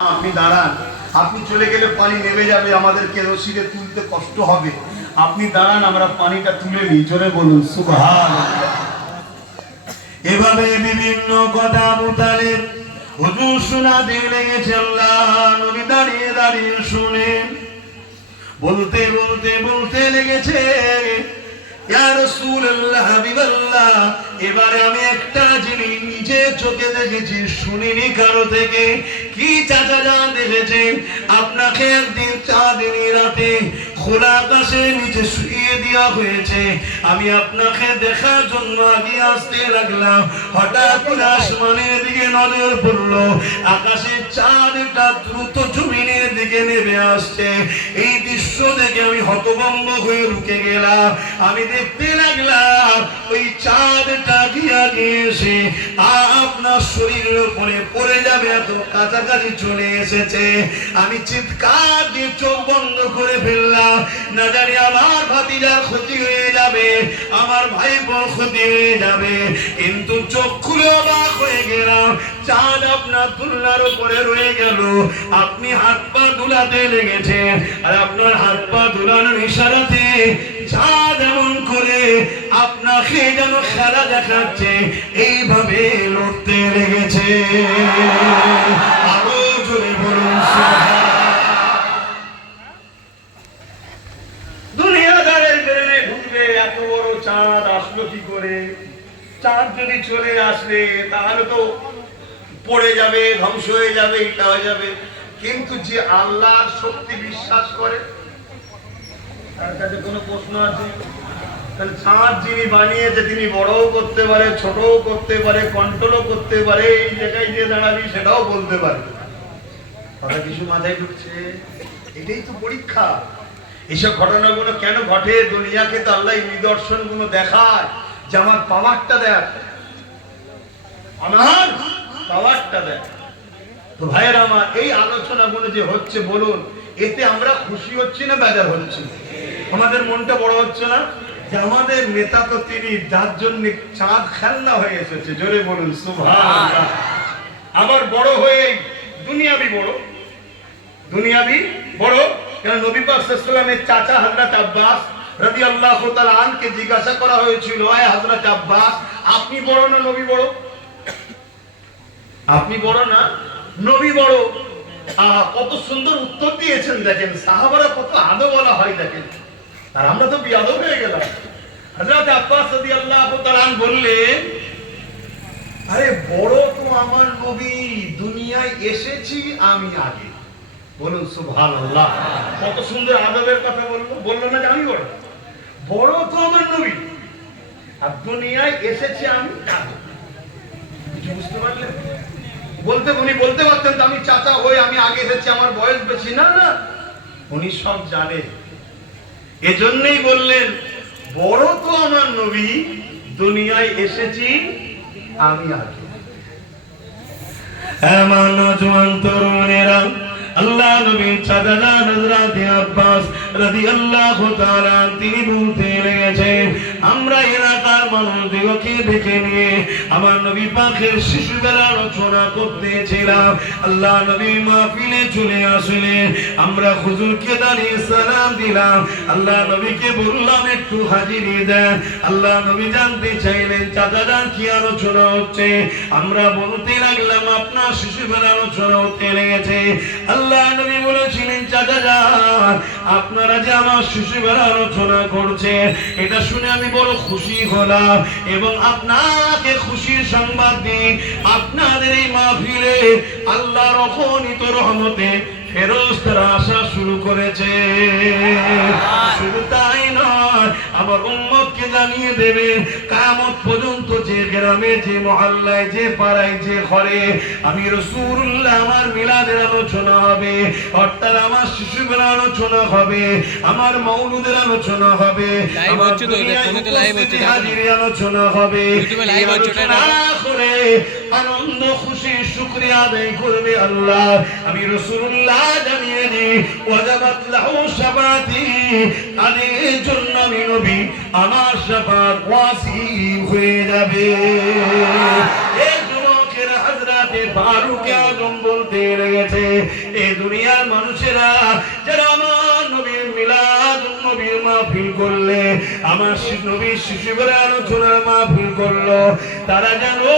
আপনি দাঁড়ান, আপনি চলে গেলে পানি নেমে যাবে, আমাদেরকে রশিদে তুলতে কষ্ট হবে। আপনি দাঁড়ান, আমরা পানিটা তুলে নিই। জোরে বলুন সুবহানাল্লাহ। এভাবে বিভিন্ন কথা আবু তালেব হুজুর শোনাতে লেগেছে। আল্লাহ নবী দাঁড়িয়ে দাঁড়িয়ে শুনেন, বলতে বলতে বলতে লেগেছে, ইয়া রাসূলুল্লাহ হাবিবাল্লাহ, এবারে আমি একটা জিনিস নিজে চোখে দেখেছি, শুনিনি কারো থেকে। কি চাচা যান দেখেছে? আপনাকে একদিন চাঁদনি রাতে খোলা আকাশের নিচে শুইয়ে দেওয়া হয়েছে। আমি আপনাকে দেখার জন্য আগে আসতে লাগলাম, হঠাৎ করে আসমানের দিকে নজর পড়লো, আকাশের চাঁদটা দ্রুত জমিনের দিকে নেমে আসছে। এই দৃশ্য দেখে আমি হতভম্ব হয়ে রুকে গেলাম। আমি দেখতে লাগলাম ওই চাঁদটা গিয়া গিয়েছে আপনার শরীরের উপরে পড়ে যাবে, এত কাছাকাছি চলে এসেছে। আমি চিৎকার দিয়ে চোখ বন্ধ করে ফেললাম, না জানি আমার ভাতিজার ক্ষতি হয়ে যাবে, আমার ভাই বোন ক্ষতি হয়ে যাবে। কিন্তু চোখ খুলে অবাক হয়ে গেলাম, চাঁদ আপনার তুলনার উপরে রয়ে গেল। আপনি হাত পা দুলাতে লেগেছে, আর আপনার হাত পা দুলানোর ইশারাতে চাঁদ এমন করে আপনাকে যেন খেলা দেখাচ্ছে, এইভাবে লড়তে লেগেছে। আরো জোরে বলুন দুনিয়াদারের ব্রেনে ঢুকবে এত বড় চাঁদ আসলো কি করে? চাঁদ যদি চলে আসলে তাহলে তো পড়ে যাবে, ধ্বংস হয়ে যাবে, এটা হয়ে যাবে। কিন্তু যে আল্লাহর শক্তি বিশ্বাস করে, তার কাছে কোনো প্রশ্ন আছে? তাহলে চাঁদ যিনি বানিয়েছে তিনি বড়ও করতে পারে, ছোটও করতে পারে, কন্ট্রোলও করতে পারে, এই জায়গায় যে দাঁড়াবি সেটাও বলতে পারে। কথা কিছু মাথায় ঢুকছে? এটাই তো পরীক্ষা। এইসব ঘটনাগুলো কেন ঘটে? দুনিয়াকে তো আল্লাহ নিদর্শন গুলো দেখায় যে আমার পাওয়ারটা দেখ, আমার পাওয়ারটা দেখ। তো ভাইয়ের আমার, এই আলোচনাগুলো যে হচ্ছে বলুন, এতে আমরা খুশি হচ্ছি না বেজার হচ্ছি? আমাদের মনটা বড় হচ্ছে না যে আমাদের নেতা তো তিনি, যার জন্য চাঁদ খেলনা হয়ে এসেছে? জোরে বলুন সুবহানাল্লাহ। আবার বড় হয়ে দুনিয়াবি বড়, দুনিয়াবি বড়। কারণ নবী পাক সাল্লাল্লাহু আলাইহি ওয়াসাল্লামের চাচা হযরত আব্বাস রাদিয়াল্লাহু তাআলা আনকে জিজ্ঞাসা করা হয়েছিল, আয় হযরত আব্বাস, আপনি বড় না নবী বড়? আপনি বড় না নবী বড়? কত সুন্দর উত্তর দিয়েছেন দেখেন। সাহাবারা কত আদব বলা হয় দেখেন, আর আমরা তো বিয়াদব হয়ে গেলাম। হযরত আব্বাস রাদিয়াল্লাহু তাআলা বললেন, আরে বড় তো আমার নবী, দুনিয়ায় এসেছি আমি আগে। বলুন সুবহানাল্লাহ। কত সুন্দর আদবের কথা বললো, বললো না যে আমি বড়? বড় তো আমার নবী, আর দুনিয়ায় এসেছি আমি আগে। কিছু বুঝতে পারলেন? উনি বলতে পারতেন তো আমি চাচা হই, আমি আগে এসেছি, আমার বয়স বেশি। না না, উনি সব জানে। এজন্যই বললেন, বড় তো আমার নবী, দুনিয়ায় এসেছি আমি আগে। আমার নওজোয়ান তরুণেরা, আল্লাহ নবীর চাচা হযরত আব্বাস রাদিয়াল্লাহু তাআলা তিনি বলতে লেগেছেন, আমরা এলাকার মানুষদেরকে ডেকে নিয়ে আমার নবী পাকের শিশুবেলা আলোচনা করতেছিলাম। আল্লাহ নবী মাহফিলে চলে আসলেন, আমরা হুজুরকে দাঁড়িয়ে সালাম দিলাম। আল্লাহ নবীকে বললাম একটু হাজিরি দেন। আল্লাহ নবী জানতে চাইলেন, চাচা যান কি আলোচনা হচ্ছে? আমরা বলতে লাগলাম আপনার শিশুবেলা আলোচনা হতে লেগেছে। আল্লাহ নবী বলেছিলেন, চাচা যান আপনারা যে আমার শিশুবেলা আলোচনা করছে, এটা শুনে আমি বড় খুশি হলাম, এবং আপনাকে খুশির সংবাদ দিই, আপনাদের এই মাহফিলে আল্লাহর অগণিত রহমতে ফেরেশতারা আসা শুরু করেছে। শুধু তাই নয়, আমার উম্মতকে জানিয়ে দেবেন, কিয়ামত পর্যন্ত যে গ্রামে, যে মহল্লায়, যে পাড়ায়, যে ঘরে আমি রাসূলুল্লাহ আমার মিলাদের আলোচনা হবে, অর্থাৎ আমার শিশুবেলার আলোচনা হবে, আমার মাউলুদের আলোচনা হবে, আমার হাজির আলোচনা হবে, করে আনন্দ খুশি শুকরিয়া আদায় করবে আল্লাহ। আমি রাসূলুল্লাহ জানিয়ে দিই, ওয়াজাবাত লাহু শাফাতি, তাদের জন্য আমি নবী আমার শাফাত ওয়াসি হয়ে যাবে। এই যুবকের হযরত হযরতে ফারুক আযম বলতে লেগেছে, এই দুনিয়ার মানুষেরা যারা আমার নবীর মিলাদ নবীর মাহফিল করলে, আমার নবীর শিশুদের আলোচনার মাহফিল করলো, তারা জানো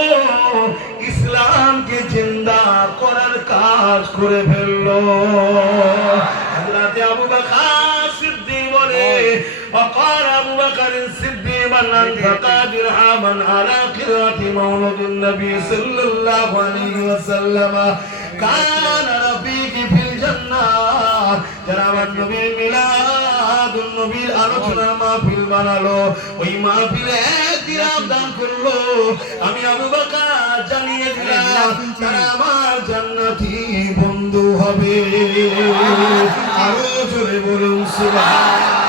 ইসলামকে জিন্দা করার কাজ করে ফেললো। হযরতে আবু বকর সিদ্দিক বলে, وقال أبو بكر الصديق أن أنت قادر من على قراءة مولد النبي صلى الله عليه وسلم كان رفيقي في الجنة। যারা আমার নবীর মিলাদ নবীর আলোচনার মাহফিল বানালো, ওই মাহফিলে এক দিরাম দান করলো, আমি আবু বকর জানিয়ে দিলাম তারা আমার জান্নাতি বন্ধু হবে। আরো জোরে বলুন সুবহান।